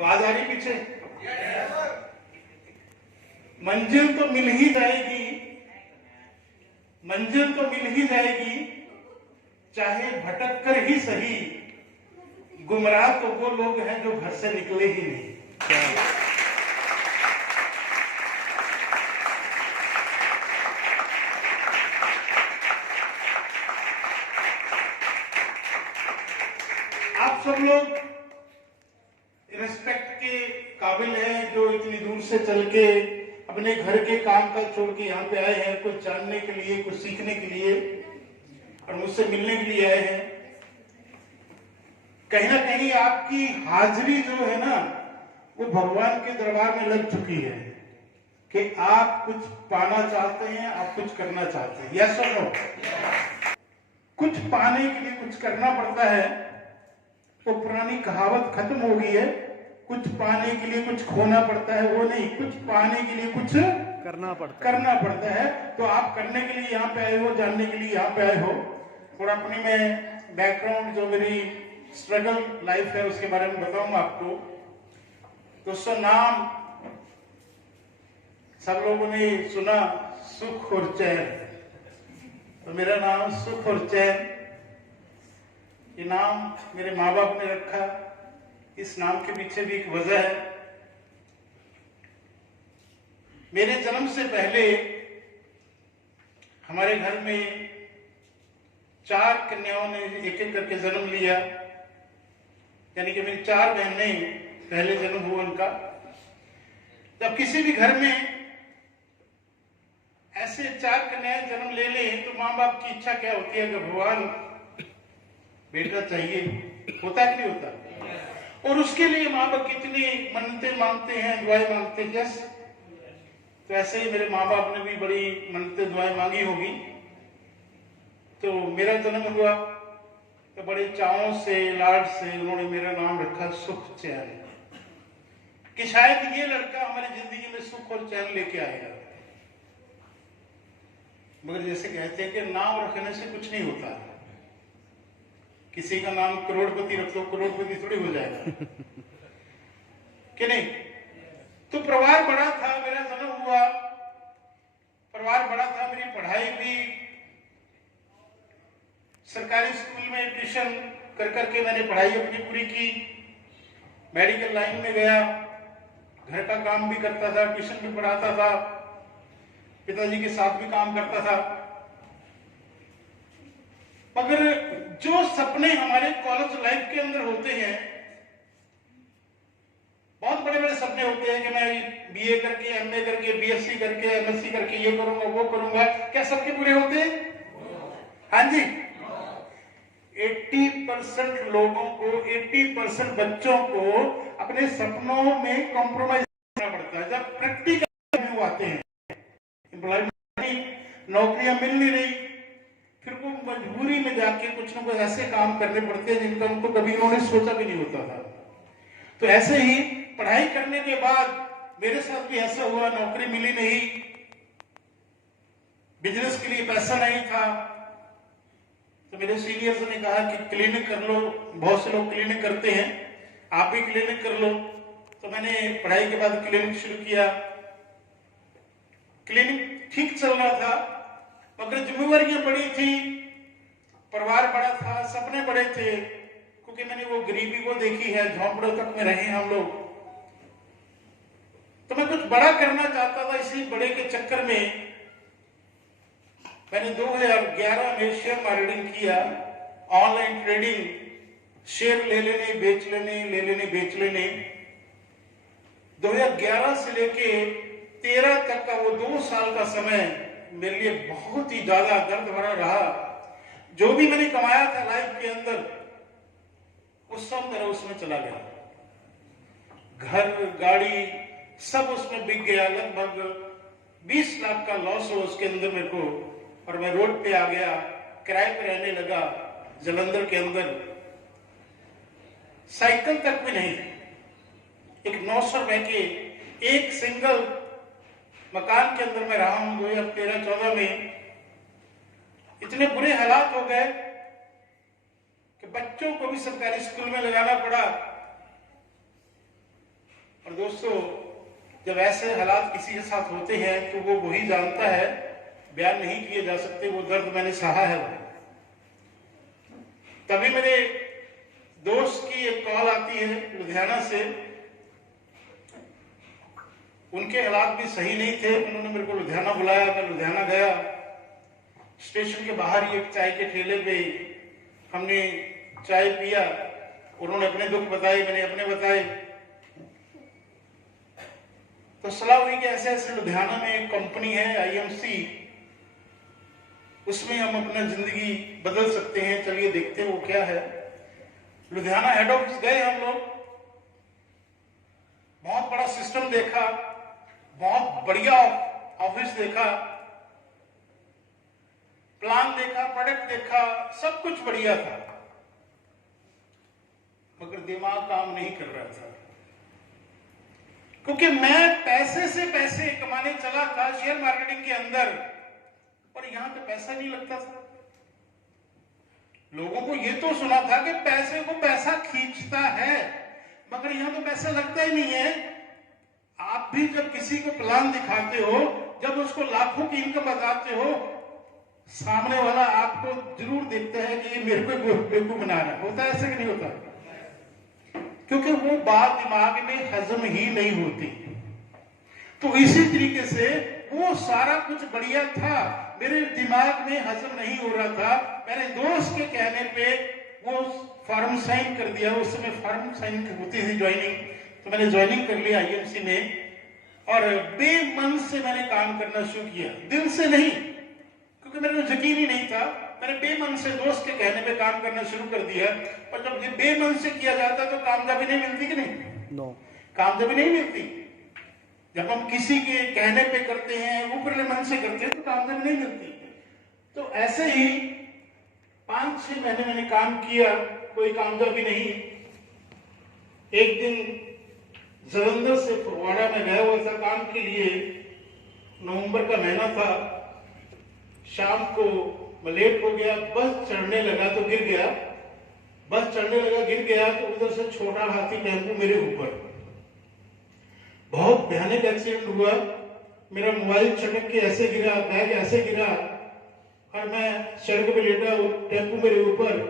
आवाज आ रही पीछे? मंजिल तो मिल ही जाएगी, मंजिल तो मिल ही जाएगी, चाहे भटक कर ही सही। गुमराह तो वो लोग हैं जो घर से निकले ही नहीं। आप सब लोग रिस्पेक्ट के काबिल हैं जो इतनी दूर से चल के अपने घर के काम काज छोड़ के यहाँ पे आए हैं, कुछ जानने के लिए, कुछ सीखने के लिए और मुझसे मिलने के लिए आए हैं। कहीं ना कहीं आपकी हाजिरी जो है ना, वो भगवान के दरबार में लग चुकी है कि आप कुछ पाना चाहते हैं, आप कुछ करना चाहते हैं। यस और नो? कुछ पाने के लिए कुछ करना पड़ता है। वो पुरानी कहावत खत्म हो गई है, कुछ पाने के लिए कुछ खोना पड़ता है, वो नहीं, कुछ पाने के लिए कुछ करना पड़ता है। तो आप करने के लिए यहाँ पे आए हो, जानने के लिए यहाँ पे आए हो। और अपनी मैं बैकग्राउंड जो मेरी स्ट्रगल लाइफ है उसके बारे में बताऊंगा आपको। तो उसका नाम सब लोगों ने सुना, सुख और चैन। तो मेरा नाम सुख और चैन, ये नाम मेरे माँ बाप ने रखा। इस नाम के पीछे भी एक वजह है। मेरे जन्म से पहले हमारे घर में 4 कन्याओं ने एक एक करके जन्म लिया, यानी कि मेरी 4 बहनें पहले जन्म हुआ उनका। जब किसी भी घर में ऐसे 4 कन्याएं जन्म ले लें तो माँ बाप की इच्छा क्या होती है कि भगवान बेटा चाहिए, होता है कि नहीं होता? और उसके लिए माँ बाप कितनी मन्नतें मांगते हैं, दुआएं मांगते हैं। यस, तो ऐसे ही मेरे माँ बाप ने भी बड़ी मन्नतें दुआएं मांगी होगी। तो मेरा जन्म हुआ तो बड़े चावों से, लाड से उन्होंने मेरा नाम रखा सुख चैन, कि शायद ये लड़का हमारी जिंदगी में सुख और चैन लेके आएगा। मगर जैसे कहते हैं कि नाम रखने से कुछ नहीं होता। किसी का नाम करोड़पति रख दो, करोड़पति थोड़ी हो जाएगा कि नहीं? तो परिवार बड़ा था, मेरा जन्म हुआ, परिवार बड़ा था। मेरी पढ़ाई भी सरकारी स्कूल में ट्यूशन कर करके मैंने पढ़ाई अपनी पूरी की। मेडिकल लाइन में गया, घर का काम भी करता था, ट्यूशन भी पढ़ाता था, पिताजी के साथ भी काम करता था। मगर जो सपने हमारे कॉलेज लाइफ के अंदर होते हैं, बहुत बड़े बड़े सपने होते हैं कि मैं बीए करके, एमए करके, बीएससी करके, एमएससी करके ये करूंगा, वो करूंगा। क्या सबके पूरे होते हैं? हाँ जी। 80% लोगों को, 80% बच्चों को अपने सपनों में कॉम्प्रोमाइज करना पड़ता है। जब प्रैक्टिकल आते हैं, नौकरियां मिल नहीं रही, फिर वो मजबूरी में जाके कुछ ना कुछ ऐसे काम करने पड़ते हैं जिनका उनको कभी उन्होंने सोचा भी नहीं होता था। तो ऐसे ही पढ़ाई करने के बाद मेरे साथ भी ऐसा हुआ, नौकरी मिली नहीं, बिजनेस के लिए पैसा नहीं था। तो मेरे सीनियर्स ने कहा कि क्लिनिक कर लो, बहुत से लोग क्लिनिक करते हैं, आप भी क्लिनिक कर लो। तो मैंने पढ़ाई के बाद क्लिनिक शुरू किया। क्लिनिक ठीक चल रहा था, मगर जिम्मेवारियां बड़ी थी, परिवार बड़ा था, सपने बड़े थे, क्योंकि मैंने वो गरीबी को देखी है, झोंपड़ों तक में रहे हम लोग। तो मैं कुछ बड़ा करना चाहता था। इसी बड़े के चक्कर में मैंने 2011 में शेयर मार्केटिंग किया, ऑनलाइन ट्रेडिंग, शेयर ले लेने, बेच लेने, ले लेने, बेच लेने। 2011 से लेके 13 तक का वो 2 साल का समय मेरे लिए बहुत ही ज्यादा दर्द भरा रहा। जो भी मैंने कमाया था लाइफ के अंदर, उस सब तरह उसमें चला गया। घर, गाड़ी सब उसमें बिक गया। लगभग 20 लाख का लॉस हो उसके अंदर मेरे को। और मैं रोड पे आ गया, किराए पे रहने लगा जलंधर के अंदर। साइकिल तक भी नहीं, एक 900 रुपए के एक सिंगल मकान के अंदर मैं रहा हूं। 2013-14 में इतने बुरे हालात हो गए कि बच्चों को भी सरकारी स्कूल में लगाना पड़ा। और दोस्तों, जब ऐसे हालात किसी के साथ होते हैं तो वो वही जानता है, बयान नहीं किए जा सकते वो दर्द मैंने सहा है। तभी मेरे दोस्त की एक कॉल आती है लुधियाना से। उनके हालात भी सही नहीं थे, उन्होंने मेरे को लुधियाना बुलाया, मैं लुधियाना गया। स्टेशन के बाहर ही एक चाय के ठेले पे हमने चाय पिया। उन्होंने अपने दुख बताए, मैंने अपने बताए। तो सलाह हुई कि ऐसे ऐसे लुधियाना में एक कंपनी है IMC, उसमें हम अपना जिंदगी बदल सकते हैं, चलिए देखते हैं वो क्या है। लुधियाना हेड ऑफिस गए हम लोग, बहुत बड़ा सिस्टम देखा, बहुत बढ़िया ऑफिस देखा, प्लान देखा, प्रोडक्ट देखा, सब कुछ बढ़िया था, मगर दिमाग काम नहीं कर रहा था। क्योंकि मैं पैसे से पैसे कमाने चला था शेयर मार्केटिंग के अंदर, और यहां पे पैसा नहीं लगता था। लोगों को यह तो सुना था कि पैसे को पैसा खींचता है, मगर यहां तो पैसा लगता ही नहीं है। आप भी जब किसी को प्लान दिखाते हो, जब उसको लाखों की इनकम बताते हो, सामने वाला आपको जरूर देखता है कि ये मेरे को बेवकूफ बना रहा है। होता है ऐसा कि नहीं होता? क्योंकि वो बात दिमाग में हजम ही नहीं होती। तो इसी तरीके से वो सारा कुछ बढ़िया था, मेरे दिमाग में हजम नहीं हो रहा था। मेरे दोस्त के कहने पे वो फॉर्म साइन कर दिया। उस समय फॉर्म साइन होती थी ज्वाइनिंग, तो मैंने ज्वाइनिंग कर लिया IMC में, और बेमन से मैंने काम करना शुरू किया, दिल से नहीं, क्योंकि मेरे को यकीन ही नहीं था। मैंने बेमन से दोस्त के कहने पे काम करना शुरू कर दिया। और जब ये बेमन से किया जाता तो कामयाबी नहीं मिलती कि नहीं? नो, कामयाबी नहीं मिलती। जब हम किसी के कहने पे करते हैं, ऊपरले मन से करते हैं, तो कामयाबी नहीं मिलती। तो ऐसे ही 5-6 महीने मैंने काम किया, कोई कामयाबी नहीं। एक दिन जलंधर से फगवाड़ा में गया हुआ था काम के लिए, नवंबर का महीना था। शाम को मैं लेट हो गया, बस चढ़ने लगा तो गिर गया। बस चढ़ने लगा, गिर गया, तो उधर से छोटा हाथी टेम्पो मेरे ऊपर। बहुत भयानक एक्सीडेंट हुआ। मेरा मोबाइल चटक के ऐसे गिरा, बैग ऐसे गिरा, और मैं सड़क पे लेटा, टेम्पो मेरे ऊपर।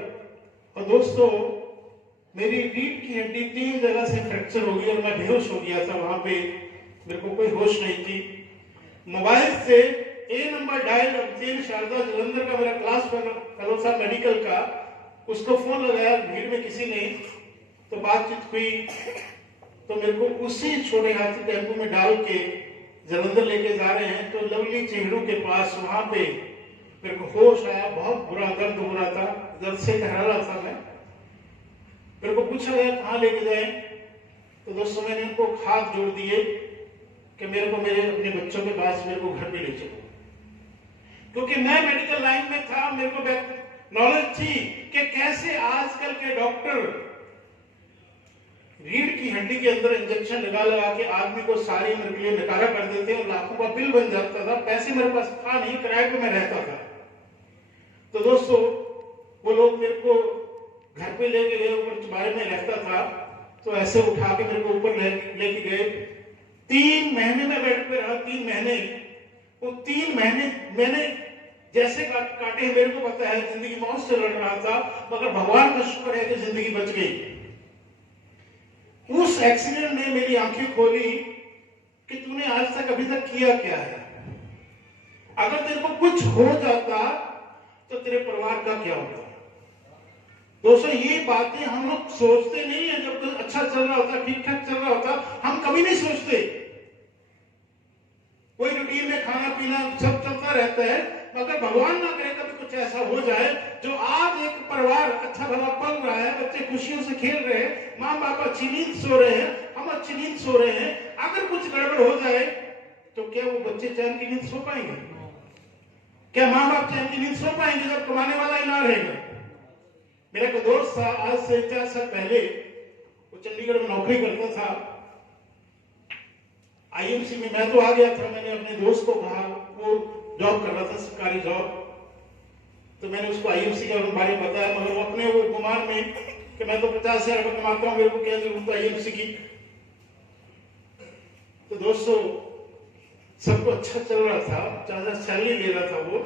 और दोस्तों, मेरी रीढ़ की हड्डी 3 जगह से फ्रैक्चर हो गई और मैं बेहोश हो गया था। वहां पे मेरे को कोई होश नहीं थी। मोबाइल से A नंबर डायल, तेल शारदा जलंधर का मेरा क्लास फेलो था मेडिकल का, उसको फोन लगाया, भीड़ में किसी ने, तो बातचीत हुई। तो मेरे को उसी छोटे हाथी टेम्पो में डाल के जलंधर लेके जा रहे हैं। तो लवली चेहड़ू के पास, वहां पे मेरे को होश आया। बहुत बुरा दर्द हो रहा था, दर्द से टहरा रहा था मैं। मेरे को पूछा गया कहाँ लेके जाए, तो दोस्तों मैंने उनको हाथ जोड़ दिए कि मेरे को मेरे अपने बच्चों के पास मेरे को घर पे ले चलो। क्योंकि मैं मेडिकल लाइन में था, मेरे को नॉलेज थी कि कैसे आजकल के डॉक्टर रीढ़ की हड्डी के अंदर इंजेक्शन लगा लगा के आदमी को सारी उम्र के लिए नकारा कर देते हैं, और लाखों का बिल बन जाता था। पैसे मेरे पास था नहीं, किराए पे मैं रहता था। तो दोस्तों, वो लोग मेरे को घर पे लेके गए, ऊपर चुबारे में रहता था, तो ऐसे उठा के मेरे को ऊपर लेके गए। 3 महीने में बेड पे रहा, 3 महीने। वो 3 महीने मैंने जैसे काटे, मेरे को पता है जिंदगी मौत से लड़ रहा था, मगर भगवान का शुक्र है कि जिंदगी बच गई। उस एक्सीडेंट ने मेरी आंखें खोली कि तूने आज तक अभी तक किया क्या है। अगर तेरे को कुछ हो जाता तो तेरे परिवार का क्या होता? दोस्तों, ये बातें हम लोग सोचते नहीं है। जब तो अच्छा चल रहा होता, ठीक ठाक चल रहा होता, हम कभी नहीं सोचते। कोई रूटीन में खाना पीना सब चलता रहता है, मगर भगवान ना करे कभी कुछ ऐसा हो जाए जो आज एक परिवार अच्छा भला पल रहा है, बच्चे खुशियों से खेल रहे हैं, माँ बाप अच्छी नींद सो रहे हैं, हम अच्छी नींद सो रहे हैं। अगर कुछ गड़बड़ हो जाए तो क्या वो बच्चे चैन की नींद सो पाएंगे? क्या माँ बाप चैन की नींद सो पाएंगे जब कमाने वाला ही ना रहेगा? मेरा एक दोस्त था, आज से 4 साल पहले, वो चंडीगढ़ में नौकरी करता था। IMC में मैं तो आ गया था। मैंने अपने दोस्त को कहा, वो जॉब कर रहा था, सरकारी जॉब, तो मैंने उसको IMC के बारे में बताया, मगर वो अपने वो गुमान में कि मैं तो 50,000 रुपये कमाता हूँ, मेरे को क्या जरूरत है IMC की। तो दोस्तों सबको अच्छा चल रहा था, ज्यादा सैलरी ले रहा था वो,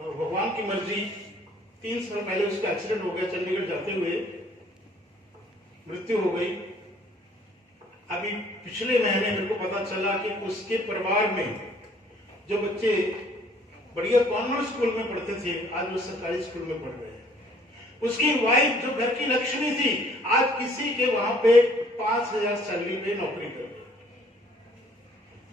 और भगवान की मर्जी 3 साल पहले उसका एक्सीडेंट हो गया, चंडीगढ़ जाते हुए मृत्यु हो गई। अभी पिछले महीने मेरे को पता चला कि उसके परिवार में जो बच्चे बढ़िया कॉन्वेंट स्कूल में पढ़ते थे, आज वो सरकारी स्कूल में पढ़ रहे हैं। उसकी वाइफ जो घर की लक्ष्मी थी, आज किसी के वहां पे 5,000 सैलरी पे नौकरी कर रही है।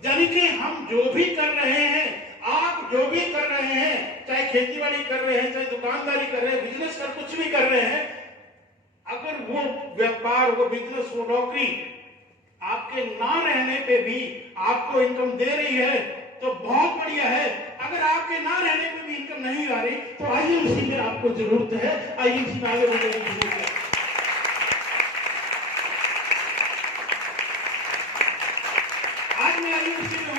यानी कि हम जो भी कर रहे हैं, आप जो भी कर रहे हैं, चाहे खेती बाड़ी कर रहे हैं, चाहे दुकानदारी कर रहे हैं, बिजनेस कर कुछ भी कर रहे हैं, अगर वो व्यापार, वो बिजनेस, वो नौकरी आपके ना रहने पे भी आपको इनकम दे रही है तो बहुत बढ़िया है। अगर आपके ना रहने पे भी इनकम नहीं आ रही तो आईएमसी में आपको जरूरत है, आईएमसी में आगे बढ़ने की जरूरत है। आज मैं आईएमसी में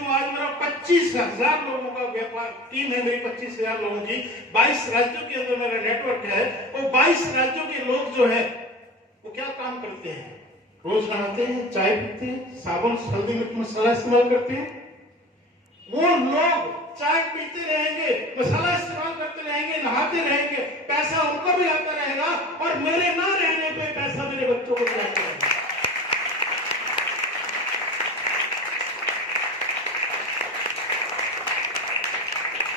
हूं, आज मेरा 25,000 लोगों का व्यापार टीम है, मेरी 25,000 लोगों की, 22 राज्यों के अंदर मेरा नेटवर्क है। और 22 राज्यों के लोग जो है वो क्या काम करते हैं? रोज नहाते हैं, चाय पीते हैं, साबुन हल्दी मिर्च मसाला इस्तेमाल करते हैं। वो लोग चाय पीते रहेंगे, मसाला इस्तेमाल करते रहेंगे, नहाते रहेंगे, पैसा उनको भी आता रहेगा और मेरे ना रहने पे पैसा मेरे बच्चों को भी आता रहेगा।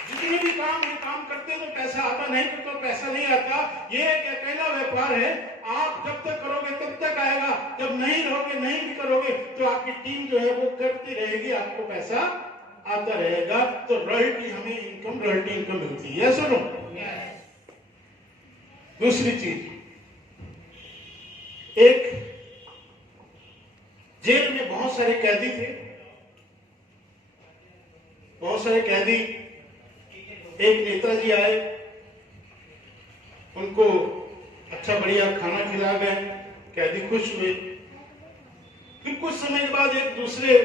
जितने भी काम करते हैं तो पैसा आता, नहीं तो पैसा नहीं आता। ये एक अकेला व्यापार है, आप जब तक करोगे तब तक आएगा, जब नहीं रहोगे, नहीं भी करोगे तो आपकी टीम जो है वो करती रहेगी, आपको पैसा आता रहेगा। तो रॉयल्टी, हमें इनकम, रॉयल्टी इनकम मिलती है, सुनो। दूसरी चीज, एक जेल में बहुत सारे कैदी थे, बहुत सारे कैदी, एक नेताजी आए, उनको अच्छा बढ़िया खाना खिला गए, कैदी खुश हुए। फिर कुछ समय के बाद एक दूसरे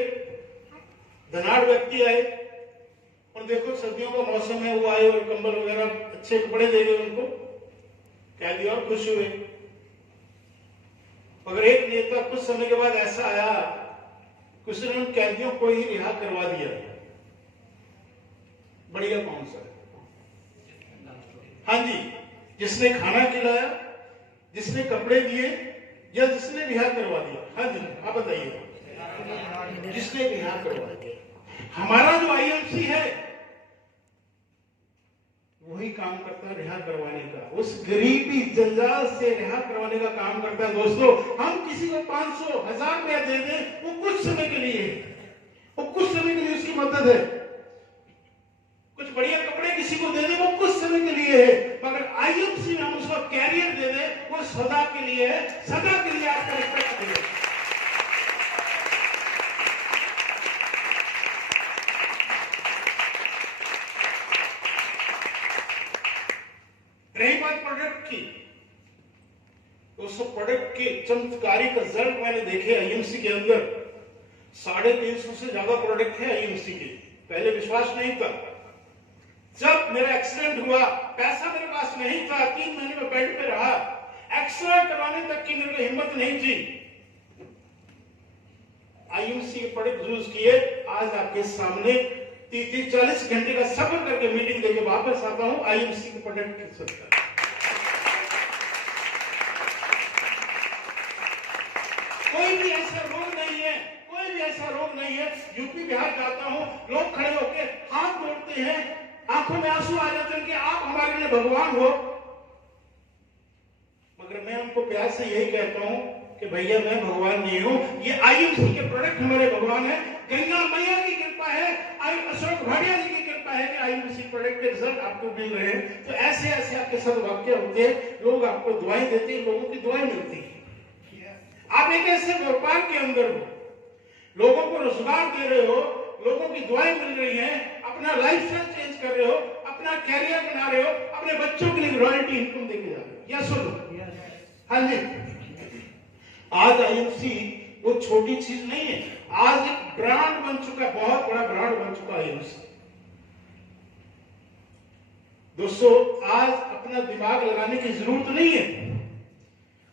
धनाढ़ व्यक्ति आए और देखो सर्दियों का मौसम है, वो आए और कंबल वगैरह अच्छे कपड़े दे गए उनको, कैदी और खुश हुए। मगर एक नेता कुछ समय के बाद ऐसा आया कि उसने उन कैदियों को ही रिहा करवा दिया। बढ़िया कौन सा? हाँ जी, जिसने खाना खिलाया, जिसने कपड़े दिए, या जिसने रिहा करवा दिया? हाँ जी, आप बताइए, जिसने रिहा करवा दिया। हमारा जो आईएमसी है वही काम करता है रिहा करवाने का, उस गरीबी जंजाल से रिहा करवाने का काम करता है। दोस्तों, हम किसी को 500, 1000 रुपया दे दें, वो कुछ समय के लिए है, वो कुछ समय के लिए उसकी मदद है। कुछ बढ़िया कपड़े किसी को दे दे, वो कुछ समय के लिए है। मगर आईएमसी में हम उसको कैरियर दे दें, वो सदा के लिए है, सदा के लिए आपको रिस्पेक्ट देगा। रही बात प्रोडक्ट की, दोस्तों प्रोडक्ट के चमत्कारिक रिजल्ट मैंने देखे आईएमसी के अंदर। 350 से ज्यादा प्रोडक्ट है आईएमसी के। पहले विश्वास नहीं था। जब मेरा एक्सीडेंट हुआ, पैसा मेरे पास नहीं था, 3 महीने में बेड पे रहा, एक्सरे करवाने तक की मेरे को हिम्मत नहीं थी। आईएमसी के प्रोडक्ट यूज किए, आज आपके सामने 30-40 घंटे का सफर करके मीटिंग देके वापस आता हूं आईएमसी के प्रोडक्ट के साथ। कोई भी ऐसा रोग नहीं है, कोई भी ऐसा रोग नहीं है। यूपी बिहार जाता हूं, लोग खड़े होकर हाथ जोड़ते हैं, आंखों में आंसू आ जाते हैं कि आप हमारे लिए भगवान हो। मगर मैं उनको प्यार से यही कहता हूं कि भैया मैं भगवान नहीं हूं, ये आईएमसी के प्रोडक्ट हमारे भगवान है। गंगा मैया की कृपा है, अशोक भाटिया जी की कृपा है कि आईएमसी प्रोडक्ट के रिजल्ट आपको मिल रहे हैं। तो ऐसे ऐसे आपके साथ वाक्य होते हैं, लोग आपको दुआएं देते हैं, लोगों की दुआएं मिलती है। आप एक ऐसे व्यापार के अंदर हो, लोगों को रोजगार दे रहे हो, लोगों की दुआएं मिल रही हैं, अपना लाइफस्टाइल चेंज कर रहे हो, अपना कैरियर बना रहे हो, अपने बच्चों के लिए रॉयल्टी इनकम देके जा रहे हो। या सुनो, हाँ जी, आज आईएमसी वो छोटी चीज नहीं है, आज एक ब्रांड बन चुका है, बहुत बड़ा ब्रांड बन चुका है आईएमसी। दोस्तों, आज अपना दिमाग लगाने की जरूरत नहीं है,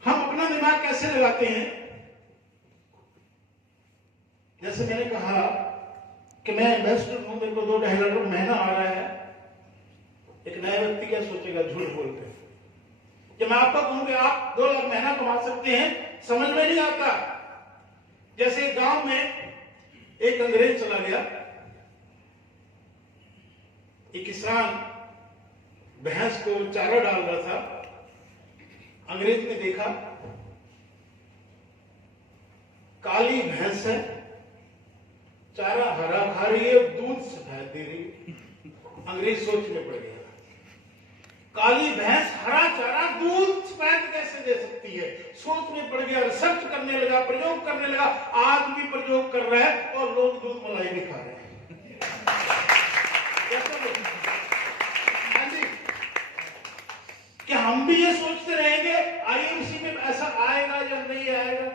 हम अपना अपना दिमाग कैसे लगाते हैं? जैसे मैंने कहा कि मैं इन्वेस्टर हूं, मेरे को 2-2.5 लाख रुपए महीना आ रहा है। एक नया व्यक्ति क्या सोचेगा झूठ बोलते हैं? जब मैं आपको कहूं कि आप 2 लाख महीना कमा सकते हैं, समझ में नहीं आता। जैसे गांव में एक अंग्रेज चला गया, एक किसान भैंस को चारा डाल रहा था। अंग्रेज ने देखा काली भैंस है, चारा हरा खा रही है, दूध सफेद दे रही है। अंग्रेज सोचने पड़ गया, काली भैंस हरा चारा दूध सफेद कैसे दे सकती है? सोचने पड़ गया, रिसर्च करने लगा, प्रयोग करने लगा। आज भी प्रयोग कर रहा है और लोग दूध मलाई भी खा रहे हैं। हाँ जी, क्या हम भी ये सोचते रहेंगे आईएमसी में ऐसा आएगा या नहीं आएगा?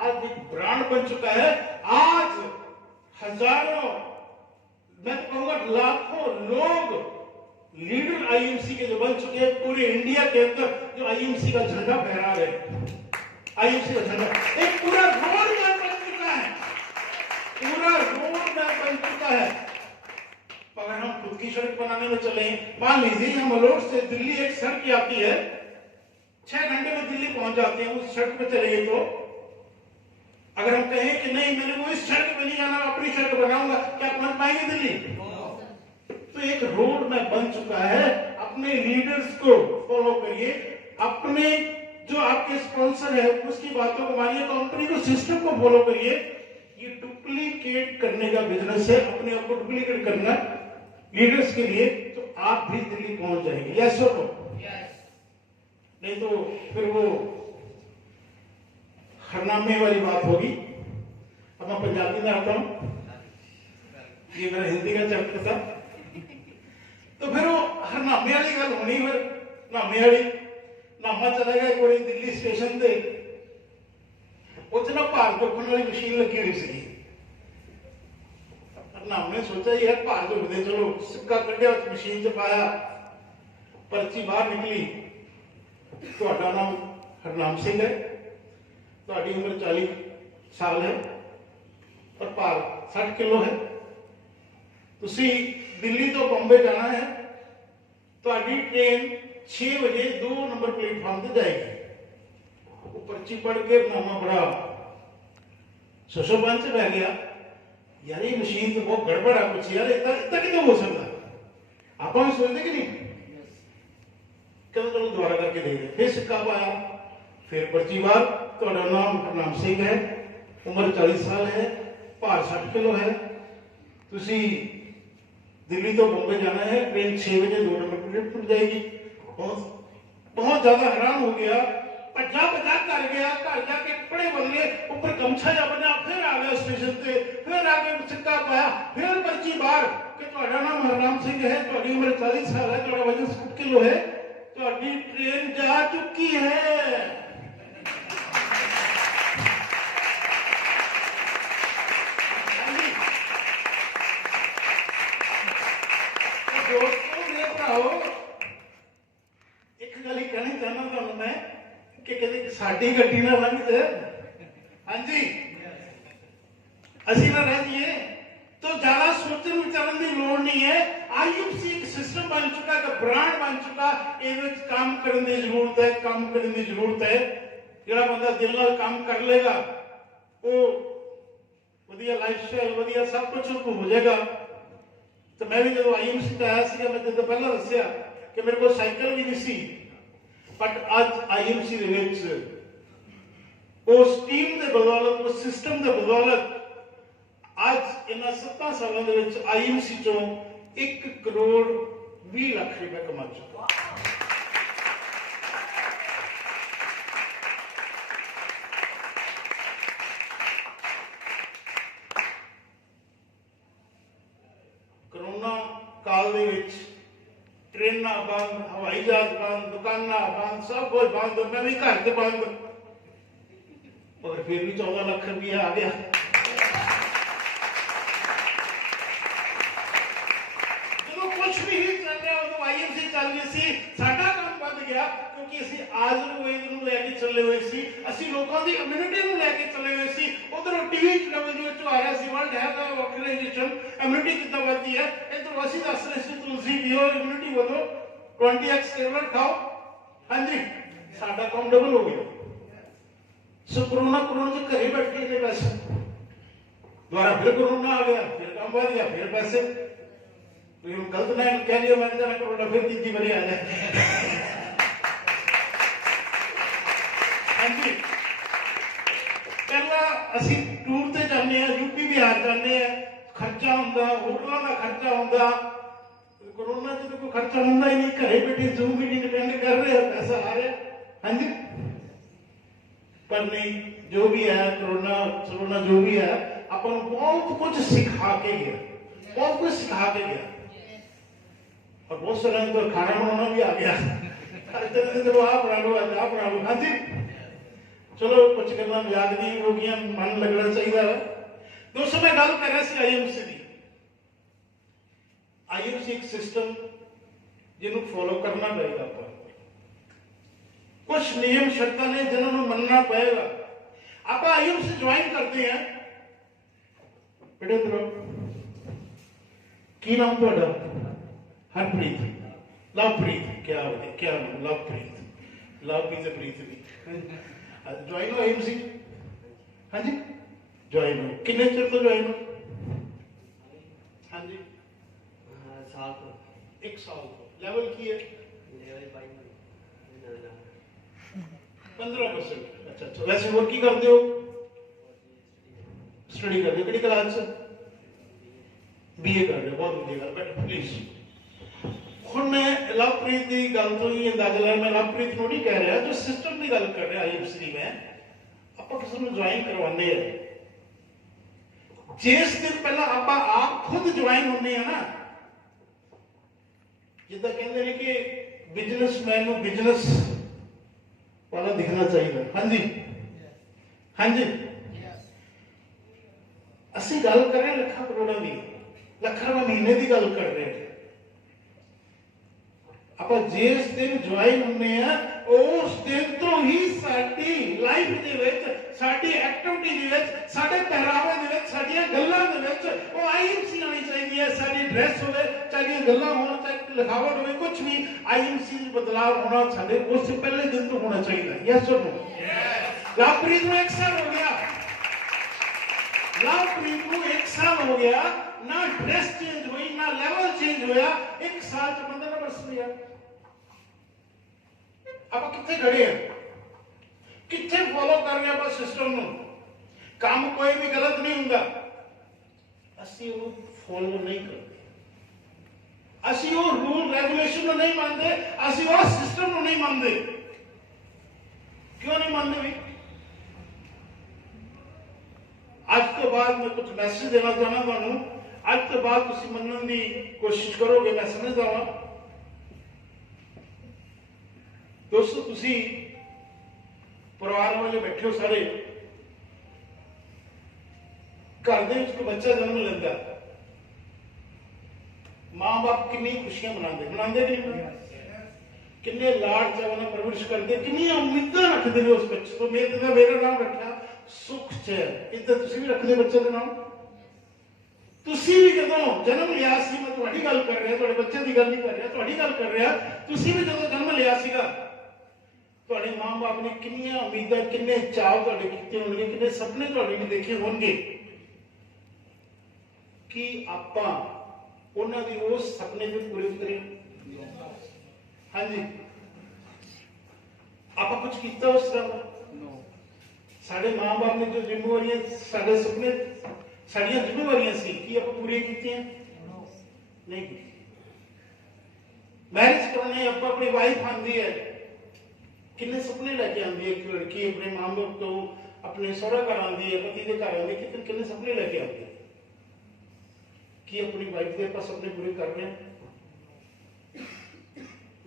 आज एक ब्रांड बन चुका है। आज हजारों, मैं तो कहूंगा लाखों लोग लीडर आईएमसी के जो बन चुके हैं पूरे इंडिया के अंदर, जो आईएमसी का झंडा फहरा रहे हैं। आईएमसी का झंडा एक पूरा रोड मैप बन चुका है, पूरा रोड मैप बन चुका है। अगर हम खुद की सड़क बनाने में चले, मान लीजिए हम मलोट से दिल्ली एक सड़क आती है, 6 घंटे में दिल्ली पहुंच जाते हैं। उस सड़क पे चलेंगे तो अगर हम कहें कि नहीं मैंने वो इस सड़क पे नहीं जाना, अपनी सड़क बनाऊंगा, क्या पहुंच पाएंगे दिल्ली? तो एक रोड मैप बन चुका है। अपने लीडर्स को फॉलो करिए, अपने जो आपके स्पॉन्सर है उसकी बातों को मानिए, कंपनी को सिस्टम को फॉलो करिए। ये डुप्लीकेट करने का बिजनेस है, अपने आप को डुप्लीकेट करना लीडर्स के लिए, तो आप भी दिल्ली पहुंच जाएंगे। यस और नो? नहीं तो फिर वो हरनामे वाली बात होगी। अब मैं पंजाबी में आता हूं, ये मेरा हिंदी का चैप्टर था। तो फिर वो हरनामे वाली गल होनी, फिर नामे वाली नामा चला गया कोई दिल्ली स्टेशन से, उतना भार चुकने वाली मशीन लगी हुई सी। हमने सोचा यार भार चुकते, चलो सिक्का कढ़िया मशीन च पाया, पर्ची बाहर निकली, ਤੁਹਾਡਾ नाम हरनाम सिंह है, ਤੁਹਾਡੀ उम्र 40 साल है और भार 60 किलो है, तुसी दिल्ली तो बॉम्बे जाना है, ਤੁਹਾਡੀ ट्रेन 6 बजे 2 नंबर प्लेटफॉर्म से जाएगी। वो पर्ची पढ़ के नामा बड़ा ससोबन से बह गया, यार ये मशीन तो बहुत गड़बड़ है कुछ, यार इतना कितना हो सकता? आप सोचते कि नहीं? चलो दोबारा करके देख रहे, फिर सिक्का पाया, फिर पर्ची बार, ਤੁਹਾਡਾ नाम हरनाम सिंह है, उम्र 40 साल है, भार 60 किलो है, तुसी दिल्ली तो बॉम्बे जाना है, ट्रेन 6 बजे 2 नंबर प्लेट पर जाएगी। बहुत ज्यादा हैरान हो गया, भजा भजा कर गया, घर जाके कपड़े बदले, ऊपर गमछा जा बना, फिर आ गया स्टेशन पे, फिर आगे सिक्का पाया, फिर पर्ची बाहर कि ਤੁਹਾਡਾ नाम हरनाम सिंह है, ਤੁਹਾਡੀ उम्र 40 साल है, ਤੁਹਾਡਾ वजन 60 किलो है, ਤੁਹਾਡੀ ट्रेन जा चुकी है। दोस्तों मेरे भराओ, एक गल कहनी चाहना ਤੁਹਾਨੂੰ मैं कि कभी साडी गड्डी ना लंघ जाए, हाँ जी ਅਸੀਂ ना रह जाइए, तो ज्यादा सोचने विचारने की लोड़ नहीं है। आईएमसी एक सिस्टम बन चुका है, ब्रांड बन चुका, ये काम करने की जरूरत है, काम करने की जरूरत है। ਜਿਹੜਾ ਬੰਦਾ ਦਿਲ ਨਾਲ ਕੰਮ ਕਰ ਲੇਗਾ ਉਹ ਵਧੀਆ ਲਾਈਫ ਸਟਾਈਲ, ਵਧੀਆ ਸਭ ਕੁਝ ਹੋ ਜਾਏਗਾ। तो मैं भी जो आईएमसी का आया ਸੀ, मैं ਜਦੋਂ ਪਹਿਲਾਂ ਦੱਸਿਆ कि मेरे को साइकिल भी नहीं सी, बट आज आईएमसी ਦੇ ਵਿੱਚ उस टीम ਦੇ ਬਦੌਲਤ, उस सिस्टम ਦੇ ਬਦੌਲਤ ਅੱਜ ਇਹਨਾਂ 7 ਸਾਲਾਂ ਦੇ ਵਿੱਚ आईएमसी ਚੋਂ 1 ਕਰੋੜ 20 ਲੱਖ ਰੁਪਏ ਕਮਾ ਚੁੱਕਾ। कोरोना काल ਦੇ ਵਿੱਚ ट्रेना बंद, हवाई जहाज बंद, दुकाना बंद, सब कुछ बंद, मैं भी घर से बंद, मगर फिर भी 14 लाख रुपया आ गया। जो कुछ भी चल रहा हो, तो आईएमसी चल रही सी, साडा काम बंद गया, क्योंकि ਅਸੀਂ आयुर्वेद ਨੂੰ ਲੈ ਕੇ ਚੱਲੇ ਹੋਏ ਸੀ, ਅਸੀਂ ਲੋਕਾਂ ਦੀ ਇਮਿਊਨਿਟੀ ਨੂੰ ਲੈ ਕੇ ਚੱਲੇ ਹੋਏ ਸੀ। ਉਧਰੋਂ ਟੀਵੀ WHO ਆ ਰਿਹਾ ਸੀ, ਵਰਲਡ ਹੈਲਥ ਆਰਗੇਨਾਈਜੇਸ਼ਨ, ਇਮਿਊਨਿਟੀ ਕਿੱਦਾਂ ਵੱਧਦੀ ਹੈ। ਇਧਰ ਅਸੀਂ ਦੱਸ ਰਹੇ ਸੀ ਤੁਸੀਂ ਪੀਓ, ਇਮਿਊਨਿਟੀ ਵਧੋ, 20x ਟੇਬਲੇਟ ਖਾਓ। ਹਾਂਜੀ, ਸਾਡਾ ਕੰਮ ਡਬਲ ਹੋ ਗਿਆ। ਸੋ ਕੋਰੋਨਾ ਚ ਘਰੇ ਬੈਠੇ ਨੇ, ਪੈਸੇ ਦੁਬਾਰਾ फिर कोरोना आ गया, फिर काम बढ़ गया, फिर पैसे। तो हम गलत ना कह दिया मैंने जाना कोरोना फिर तीसरी बारी आ जाए। हाँ जी, पहला असी टूर ते जाने हैं, यूपी बिहार जाने हैं, खर्चा होंदा, होटलों का खर्चा होंदा। कोरोना च तो कोई खर्चा होंदा ही नहीं, घरे बैठे जूम मीटिंग अटेंड कर रहे हैं, पैसा आ रहा है। हाँ जी, पर नहीं, जो भी है कोरोना जो भी है अपन बहुत कुछ सिखा के गया, बहुत कुछ सिखा के गया। और बहुत सारे तो खाना बनाना भी आ गया, तो आप बना लो, आप बना लो। हाँ जी, चलो कुछ गल्लां मजाक दी हो गई, मन लगना चाहिए। दोस्तों मैं गल कर रहा सी आईएमसी की। आईएमसी एक सिस्टम जिन्हों फॉलो करना पड़ेगा, कुछ नियम शर्तां ने जिन्होंने मनना पड़ेगा। आप आईएमसी ज्वाइन करते हैं, बेटे की नाम थोड़ा? हरप्रीत, लवप्रीत, क्या नाम? लवप्रीत, लव भी तो प्रीत भी। ज्वाइन हो एमसी? हाँ जी, ज्वाइन हो। कितने चिर तो ज्वाइन हो? हाँ जी, साल तो 1 साल तो। लेवल की है? 15%। अच्छा, वैसे और की करते हो? स्टडी करते हो? क्लास से बीए कर रहे हो, बहुत बढ़िया गल। बट प्लीज हुण मैं लवप्रीत की गल तो ही अंदाजा लाया, मैं लवप्रीत को नहीं कह रहा, जो सिस्टम की गल कर रहा आईएमसी की। मैं आप किसी को ज्वाइन करवाने हैं, जिस दिन पहला आप खुद ज्वाइन होने हैं ना, जिदा कहते हैं कि बिजनेसमैन को बिजनेस वाला दिखना चाहिए। हाँ जी, हाँ जी, ਅਸੀਂ ਗੱਲ ਕਰ ਰਹੇ ਲੱਖਾਂ ਕਰੋੜਾਂ ਦੀ, ਲੱਖਾਂ ਰੁਪਏ ਮਹੀਨੇ ਦੀ ਗੱਲ ਕਰ ਰਹੇ ਹਾਂ। ਆਪਾਂ ਜਿਸ ਦਿਨ ਜੁਆਇਨ ਹੁੰਦੇ ਆ, ਉਸ ਦਿਨ ਤੋਂ ਹੀ ਸਾਡੀ ਲਾਈਫ ਦੇ ਵਿੱਚ, ਸਾਡੀ ਐਕਟੀਵਿਟੀ ਦੇ ਵਿੱਚ, ਸਾਡੇ ਪਹਿਰਾਵੇ ਦੇ ਵਿੱਚ, ਸਾਡੀਆਂ ਗੱਲਾਂ ਦੇ ਵਿੱਚ ਉਹ ਆਈਐਮਸੀ ਆਣੀ ਚਾਹੀਦੀ ਹੈ। ਸਾਡੀ ਡਰੈਸ ਹੋਵੇ, ਸਾਡੀਆਂ ਗੱਲਾਂ ਹੋਣ, ਚਾਹੇ ਲਿਖਾਵਟ ਹੋਵੇ, ਕੁਝ ਵੀ ਆਈਐਮਸੀ ਵਿੱਚ ਬਦਲਾਅ ਹੋਣਾ ਸਾਡੇ ਉਸ ਤੋਂ ਪਹਿਲੇ ਦਿਨ ਤੋਂ ਹੋਣਾ ਚਾਹੀਦਾ। ਯੈਸ ਔਰ ਨੋ? ਲਵਪ੍ਰੀਤ ਨੂੰ 1 ਸਾਲ ਹੋ ਗਿਆ, लवप्रीत को 1 साल हो गया, ना ड्रेस चेंज हुई, ना लेवल चेंज होया, 1 साल च बंदा ना बस लिया। आप कितने खड़े हैं, कितने फॉलो कर रहे हैं सिस्टम नु? काम कोई भी गलत नहीं होंगे, असी वो फॉलो नहीं करते, असी वो रूल रेगुलेशन नहीं मानते, असी वो सिस्टम नहीं मानते। क्यों नहीं मानते भी? आज तो बाद मैं कुछ मैसेज देना चाहना थानू। आज तो बाद तुसी मनन दी कोशिश करोगे, मैं समझदा हां। दोस्तों तुसी परिवार वाले बैठे हो सारे, घर दे विच कोई बच्चा जन्म लैंदा, मां बाप कितनी खुशियां मनाते कि नहीं? कितने लाड चाव नाल परवरिश करते, कितनी उम्मीदां रखते हैं उस बच्चे तो। मेरा नाम रखा सुख चैन, इधर तुसी भी रखते बच्चे का नाम। तुसी भी जदों जन्म लिया सी, मैं तुहाडी गल कर रहा, तुहाडे बच्चे की गल नहीं कर रहा, तुहाडी गल कर रहा। तुसी भी जदों जन्म लिया सीगा, तुहाडे मां बाप ने कितनी उम्मीदां, कितने चाव तुहाडे कीते होणगे, कितने सपने तुहाडे ने देखे होणगे कि आपां उन्हां दी उस सपने को पूरे करें। हाँ जी, आपां कुछ कीता उस तरह का? साढ़े मां बाप ने जो जिम्मेवारियां, साढ़े सपने, साड़ियां जिम्मेवारियां सी, कि आप पूरी की नहीं की। मैरिज करने आप अपनी वाइफ आती है, कितने सपने लेके आती है एक लड़की अपने मां बाप तो, अपने सहुरा घर आती है, पति के घर आती है, कितने सपने लेके आती है कि अपनी वाइफ के आप सपने पूरे कर रहे हैं?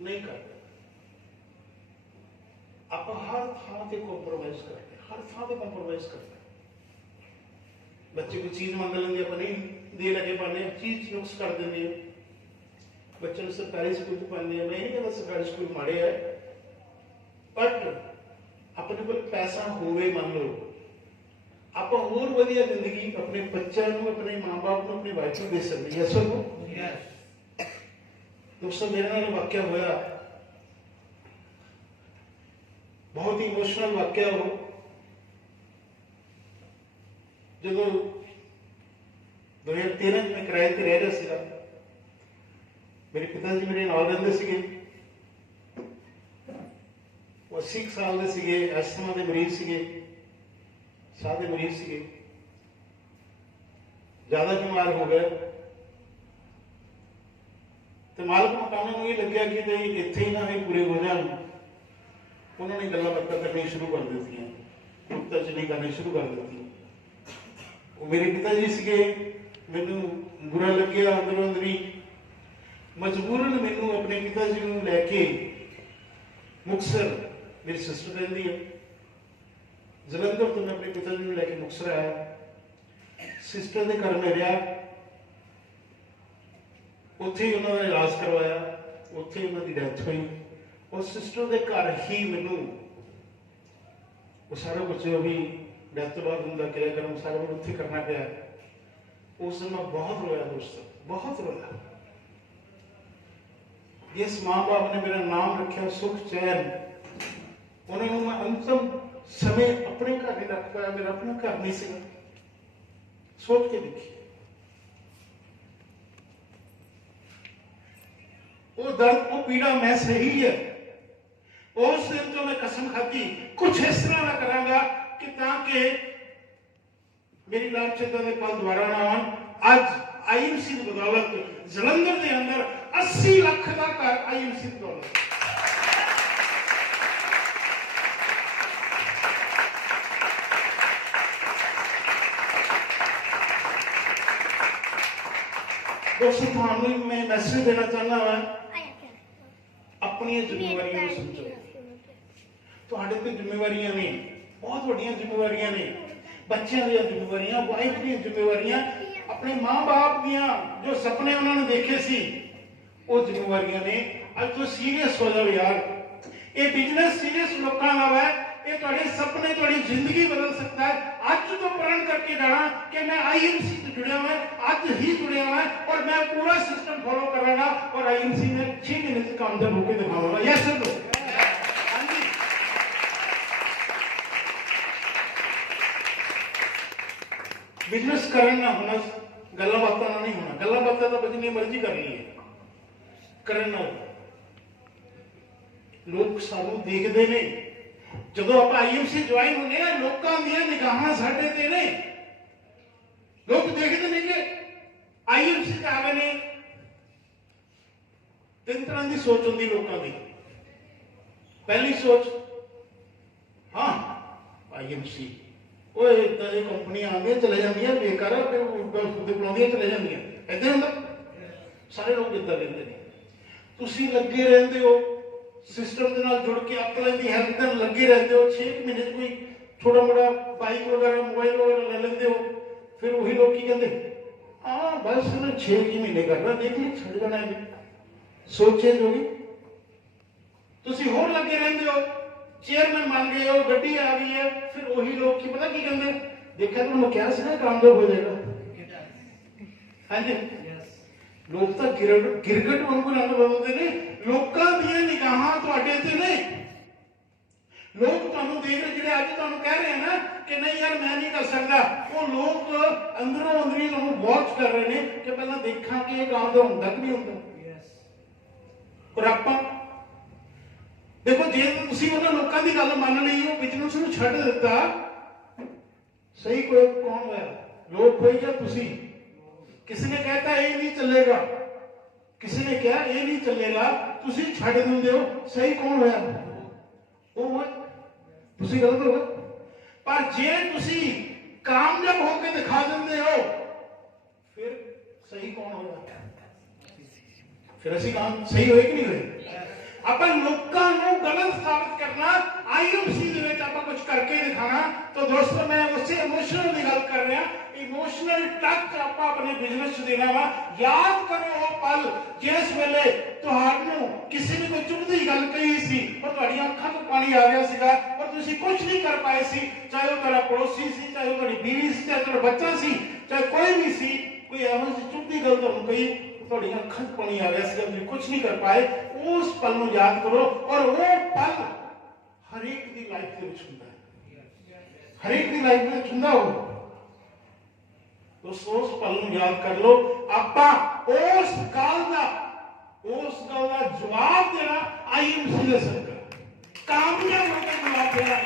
नहीं कर रहे। आप हर थां से कॉम्प्रोमाइज करते, हर थां से कॉम्प्रोमाइज करते। बच्चे कोई चीज मंग लेंगे, आप नहीं दे लगे पाने, चीज नुक्स कर देंगे। बच्चों सरकारी स्कूल पाने, मैं नहीं कहता सरकारी स्कूल माड़े है, बट अपने को पैसा होवे मान लो आप होर वधिया जिंदगी अपने बच्चों को अपने माँ बाप को अपनी वाइफ को दे सकते। यस और नो? दोस्तों मेरे नाल वाक्य होया, बहुत ही इमोशनल वाक्य हो। जो 2013 में किराए ते रह रहा सीगा, मेरे पिताजी मेरे नाल रहंदे सीगे, वो 80 साल दे सीगे, अस्थमा दे मरीज सीगे, साह दे मरीज सीगे, ज्यादा बीमार हो गए। तो मालक मकानों को ये लग्या कि इत्थे ही ना ही पूरे हो जाए। उन्होंने गल्लां बातां करनी शुरू कर दी, नुक्ताचीनी करनी शुरू कर दी। वो मेरे पिताजी सीगे, मैनू बुरा लग्या अंदरों अंदरी, मजबूरन मैनू अपने पिताजी को लैके मुक्तसर, मेरी सिस्टर रहती है जलंधर, तो मैं अपने पिताजी को लैके मुक्तसर आया। सिस्टर के घर में रहा, उत्थे ही उन्होंने इलाज करवाया, उत्थे ही उन्होंने डेथ हुई। और सिस्टर के घर ही मैनू वो सारा कुछ जो भी डेथ तो बाद उनका क्रियाक्रम सारा कुछ उत्थे करना पाया। उस दिन मैं बहुत रोया दोस्तों, बहुत रोया। जिस माँ बाप ने मेरा नाम रखा सुख चैन, उन्होंने मैं अंतिम समय अपने घर नहीं रख पाया, मेरा अपना घर नहीं सीगा। सोच के देखिए वो दर्द, वो पीड़ा मैं सही है। उस दिन तो मैं कसम खाती कुछ इस तरह ना करांगा कि ताकि मेरी लाभ चिंता के पल दोबारा ना आन। आज आईएमसी की बदौलत जलंधर के अंदर 80 लाख का घर आईएमसी की बदौलत। दोस्तों थानू मैं मैसेज देना चाहना वा, अपनी जिम्मेवारियां समझो। तुहाडे ते जिम्मेवारियां ने, बहुत बड़ियां जिम्मेवारियां ने, बच्चों दी जिम्मेवारियां, वाइफ दी जिम्मेवारियां, अपने माँ बाप दियां जो सपने उन्होंने देखे सी वो जिम्मेवारियां ने। आज तो सीरियस हो जाओ यार, ये बिजनेस सीरियस लोगों का है, ये तुम्हारे सपने, तुम्हारी जिंदगी बदल सकता है। आज तो प्रण करके जाना कि मैं आईएमसी से जुड़िया हुआ, आज ही जुड़िया हुआ और मैं पूरा सिस्टम फॉलो करांगा और आईएमसी में 6 महीने से कामयाब होकर दिखाऊंगा। यस सर, बिजनेस करना होना, गल्लां बातां नहीं होना। गल्लां बातां तो जिन्नी मर्जी कर ली है, करना लोग सानू देखते ने। जो आप आईएमसी ज्वाइन होने लोगों दी निगाहां साडे ते ने, लोग देखते नहीं कि आईएमसी से आ गए ने। 3 तरह की सोच होंगी लोगों की। पहली सोच, हाँ आईएमसी कंपनी आदि चले जाए बेकार बुलादियां चले जाए, ऐसा होंगे। सारे लोग इदा कहते हैं। तुसी लगे रहते हो सिस्टम के नाल जुड़ के, अपने की हेल्प कर लगे रहते हो। 6 महीने कोई थोड़ा मोड़ा बाइक वगैरह मोबाइल वगैरह ले लेते हो, फिर वही लोग की कहते हाँ बस 6 महीने करना, देख ली छड़ जाना है। सोच चेंज होगी। तुसी होर लगे रहते हो, चेयरमैन मान गए हो, गड्डी आ गई है, फिर वही लोग की पता की कहते देखा तो मैं क्या से कामयाब हो जाएगा। हाँ जी, लोग तो गिरगट वांगू रंग बदलते ने। लोगों दी निगाहां तुहाडे ते ने। लोग तुहानू देख रहे, जिहड़े अज तुहानू कह रहे हैं ना कि नहीं यार मैं नहीं कर सकता, वो लोग अंदरों अंदरी तुहानू वॉच कर रहे हैं कि पहला देखा कि ये काम तो हुंदा कि नहीं हुंदा। और आपां देखो जे तुसीं उन्हां लोकां दी गल मान लई, वो बिजनेस नूं छड्ड दित्ता, सही कोई कौन होया? लोग कोई या तुसीं? किसी ने कहता ये नहीं चलेगा, किसी ने कहा ये नहीं चलेगा, तुसीं छड्ड दिंदे हो, सही कौन होया? वो होए, तुसीं गलत हो गए। पर जे तुसीं कामयाब होकर दिखा दिंदे हो, फिर सही कौन होगा? फिर असीं काम सही होए कि नहीं होए? ਆਪਾਂ ਲੋਕਾਂ ਨੂੰ ਗਲਤ ਸਾਬਤ ਕਰਨਾ, ਆਈਐਮਸੀ ਦੇ ਵਿੱਚ ਆਪਾਂ ਕੁਝ करके दिखाना। तो दोस्तों मैं उसी इमोशनल की गल कर रहा, इमोशनल टच आप अपने बिजनेस देना वा। याद करो वो पल जिस वेले ਤੁਹਾਨੂੰ ਕਿਸੇ ने कोई चुभदी गल कही सी और ਤੁਹਾਡੀ ਅੱਖਾਂ ਤੋਂ ਪਾਣੀ आ गया ਸੀਗਾ और ਤੁਸੀਂ कुछ नहीं कर पाए सी, चाहे वो ਤੁਹਾਡਾ पड़ोसी सी, चाहे वो ਤੁਹਾਡੀ बीवी सी, चाहे ਤੁਹਾਡਾ ਬੱਚਾ सी, चाहे कोई भी सी, कोई ਇਹੋ ਜਿਹੀ ਚੁਭਦੀ ਗੱਲ ਤੁਹਾਨੂੰ ਕਹੀ, ਤੁਹਾਡੀਆਂ ਅੱਖਾਂ 'ਚ ਪਾਣੀ आ गया ਸੀਗਾ, ਤੁਸੀਂ कुछ नहीं कर पाए। उस पल ਨੂੰ याद करो और वो पल हर एक ਦੀ ਲਾਈਫ ਦੇ ਵਿੱਚ ਹੁੰਦਾ ਹੈ, हर एक ਦੀ ਲਾਈਫ ਦੇ ਵਿੱਚ ਹੁੰਦਾ ਉਹ। उस पल ਨੂੰ याद कर लो। ਆਪਾਂ उस गल ਦਾ जवाब देना आई एम सीरियस कामयाब होकर जवाब देना।